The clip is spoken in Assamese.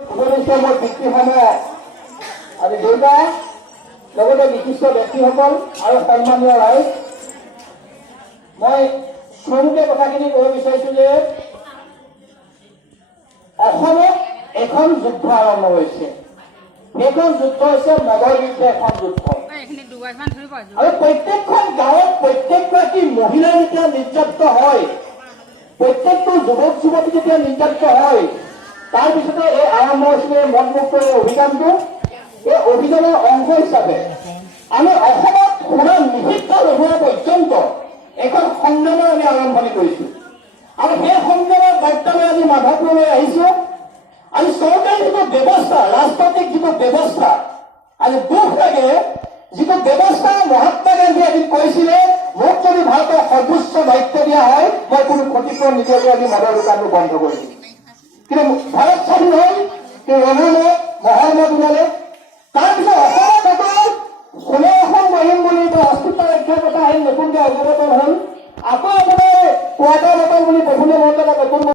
মোৰ পিতৃসমূহ আৰু দেউতা লগতে বিশিষ্ট ব্যক্তিসকল আৰু সন্মানীয় ৰাইজ, মই চমুকে কথাখিনি ক'ব বিচাৰিছো যে অসমত এখন যুদ্ধ আৰম্ভ হৈছে। সেইখন যুদ্ধ হৈছে মদৰ বিৰুদ্ধে এখন যুদ্ধ। আৰু প্ৰত্যেকখন গাঁৱত প্ৰত্যেকগৰাকী মহিলা যেতিয়া নিৰ্যাতিত হয়, প্ৰত্যেকটো যুৱক যুৱতী যেতিয়া নিৰ্যাতিত হয়, তাৰপিছতে এই আৰম্ভ হৈছিলে মদমুক্ত অভিযানটো। এই অভিযানৰ অংশ হিচাপে আমি অসমত শুনা নিষিদ্ধ নোহোৱা পৰ্যন্ত এখন সংগ্ৰামৰ আমি আৰম্ভণি কৰিছো। আৰু সেই সংগ্ৰামৰ বাৰ্তা লৈ আজি মাধৱপুৰলৈ আহিছো। আজি চৰকাৰী যিটো ব্যৱস্থা, ৰাজনৈতিক যিটো ব্যৱস্থা, আজি দুখ লাগে যিটো ব্যৱস্থা মহাত্মা গান্ধীয়ে এদিন কৈছিলে, মোক যদি ভাৰতৰ সৰ্বোচ্চ দায়িত্ব দিয়া হয়, মই কোনো ক্ষতিপূৰণ নিদিয়াকৈ আজি মদৰ দোকানটো বন্ধ কৰি দিম। কিন্তু ভাৰত স্বাধীন হ'ল, ৰঙালে মহম্মদ ওলালে। তাৰপিছত অসমত অকল সোণৰ অসম গঢ়িম বুলি অস্তিত্ব ৰক্ষাৰ কথা আহি নতুনকৈ অৱগত হ'ল। আকৌ আপোনাৰ কোৱাটাৰ বটল বুলি প্ৰফুল্ল মহন্তৰ নতুন